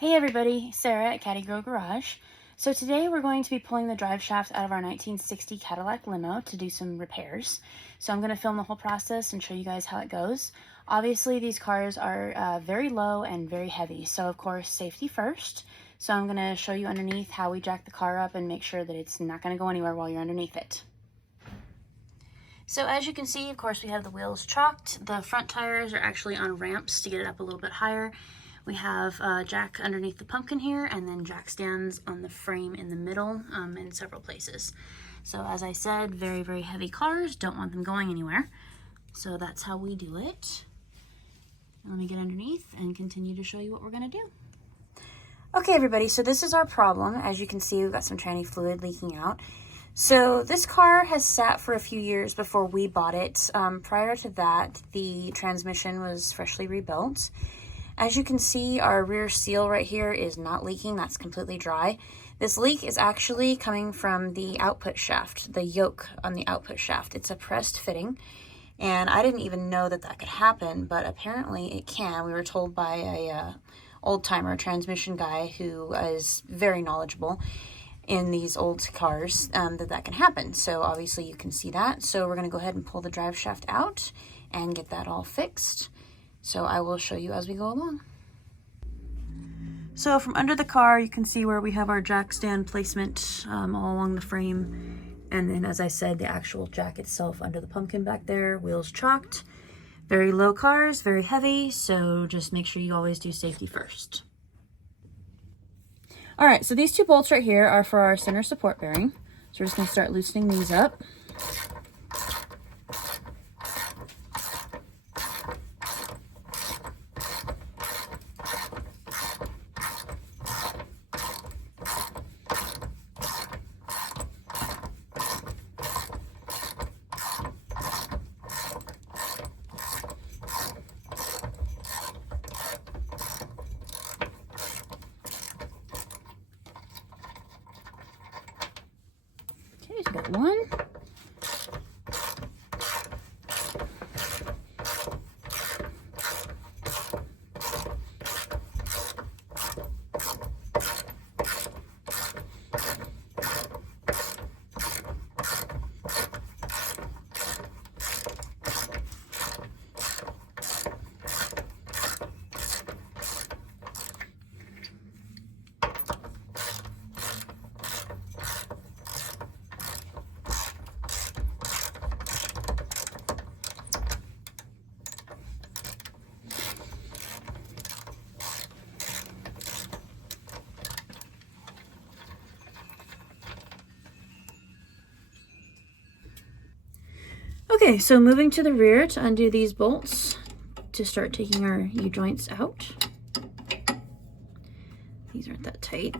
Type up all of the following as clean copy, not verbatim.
Hey everybody, Sarah at Caddy Garage. So today we're going to be pulling the drive shaft out of our 1960 Cadillac Limo to do some repairs. So I'm going to film the whole process and show you guys how it goes. Obviously these cars are very low and very heavy, so of course safety first. So I'm going to show you underneath how we jack the car up and make sure that it's not going to go anywhere while you're underneath it. So as you can see, of course, we have the wheels chalked. The front tires are actually on ramps to get it up a little bit higher. We have a jack underneath the pumpkin here, and then jack stands on the frame in the middle in several places. So as I said, very, very heavy cars, don't want them going anywhere. So that's how we do it. Let me get underneath and continue to show you what we're gonna do. Okay, everybody, so this is our problem. As you can see, we've got some tranny fluid leaking out. So this car has sat for a few years before we bought it. Prior to that, the transmission was freshly rebuilt. As you can see, our rear seal right here is not leaking. That's completely dry. This leak is actually coming from the output shaft, the yoke on the output shaft. It's a pressed fitting, and I didn't even know that that could happen, but apparently it can. We were told by a old-timer transmission guy who is very knowledgeable in these old cars that can happen. So obviously you can see that. So we're going to go ahead and pull the drive shaft out and get that all fixed. So I will show you as we go along. So from under the car, you can see where we have our jack stand placement all along the frame. And then, as I said, the actual jack itself under the pumpkin back there, wheels chalked. Very low cars, very heavy, so just make sure you always do safety first. All right, so these two bolts right here are for our center support bearing. So we're just gonna start loosening these up. Okay, so got one. Okay, so moving to the rear to undo these bolts to start taking our U-joints out. These aren't that tight.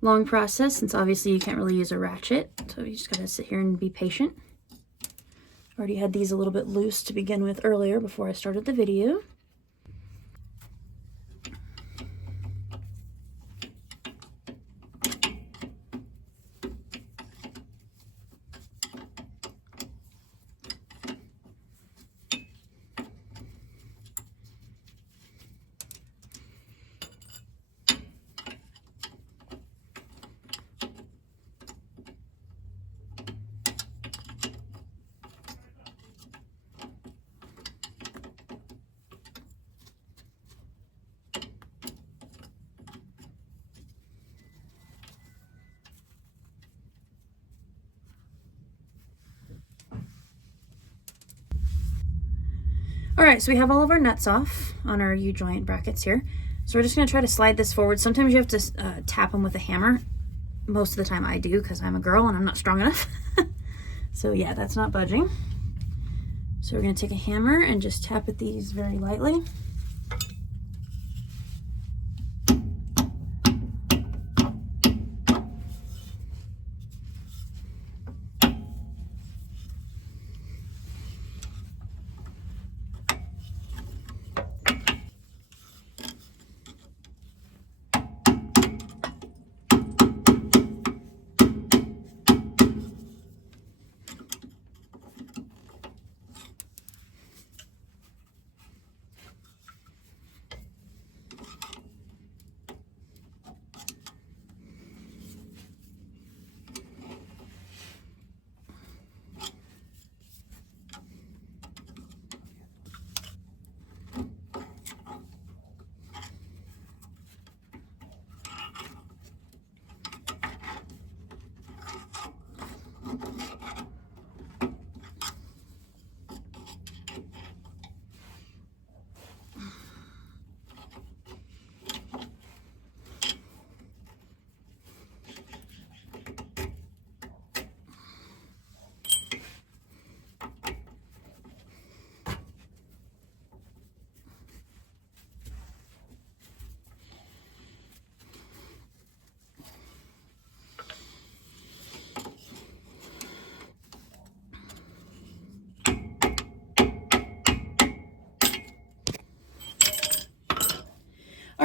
Long process, since obviously you can't really use a ratchet, so you just gotta sit here and be patient. Already had these a little bit loose to begin with earlier before I started the video. All right, so we have all of our nuts off on our U-joint brackets here. So we're just gonna try to slide this forward. Sometimes you have to tap them with a hammer. Most of the time I do because I'm a girl and I'm not strong enough. So yeah, that's not budging. So we're gonna take a hammer and just tap at these very lightly.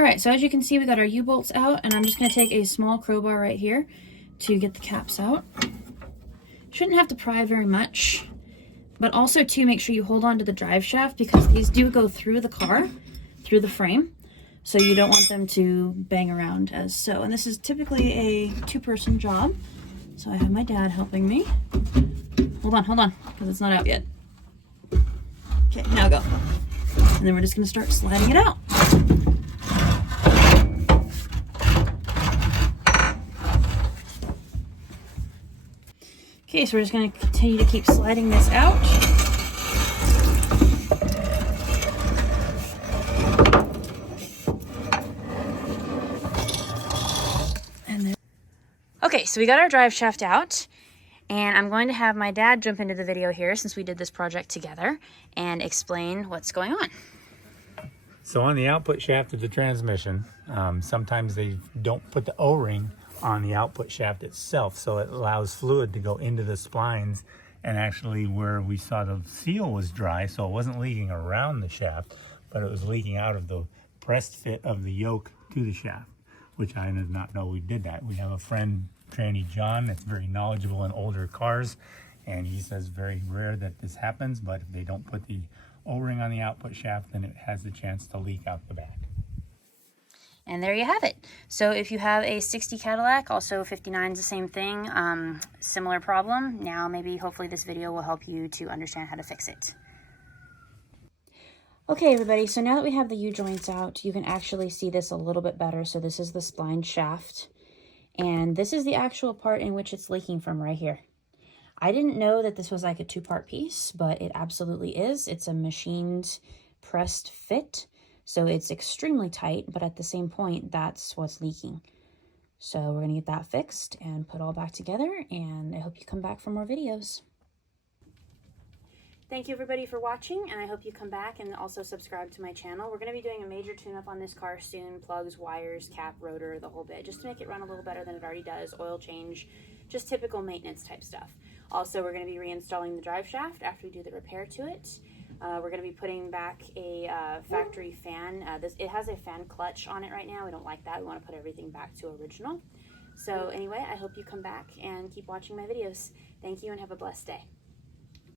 All right, so as you can see, we got our U-bolts out, and I'm just gonna take a small crowbar right here to get the caps out. Shouldn't have to pry very much, but also to make sure you hold on to the drive shaft because these do go through the car, through the frame. So you don't want them to bang around as so. And this is typically a two-person job. So I have my dad helping me. Hold on, because it's not out yet. Okay, now go. And then we're just gonna start sliding it out. Okay, so we're just going to continue to keep sliding this out. And then... Okay, so we got our drive shaft out, and I'm going to have my dad jump into the video here since we did this project together and explain what's going on. So on the output shaft of the transmission, sometimes they don't put the O-ring on the output shaft itself, so it allows fluid to go into the splines, and actually where we saw the seal was dry, so it wasn't leaking around the shaft, but it was leaking out of the pressed fit of the yoke to the shaft, which I did not know we did that. We have a friend, Tranny John, that's very knowledgeable in older cars, and he says very rare that this happens, but if they don't put the O-ring on the output shaft, then it has the chance to leak out the back. And there you have it. So if you have a 60 Cadillac, also 59 is the same thing, similar problem. Now maybe hopefully this video will help you to understand how to fix it. Okay everybody, so now that we have the U-joints out, you can actually see this a little bit better. So this is the spline shaft, and this is the actual part in which it's leaking from right here. I didn't know that this was like a two-part piece, but it absolutely is. It's a machined pressed fit. So it's extremely tight, but at the same point, that's what's leaking. So we're gonna get that fixed and put all back together, and I hope you come back for more videos. Thank you everybody for watching, and I hope you come back and also subscribe to my channel. We're gonna be doing a major tune-up on this car soon, plugs, wires, cap, rotor, the whole bit, just to make it run a little better than it already does, oil change, just typical maintenance type stuff. Also, we're gonna be reinstalling the drive shaft after we do the repair to it. We're going to be putting back a factory fan. It has a fan clutch on it right now. We don't like that. We want to put everything back to original. So anyway, I hope you come back and keep watching my videos. Thank you and have a blessed day.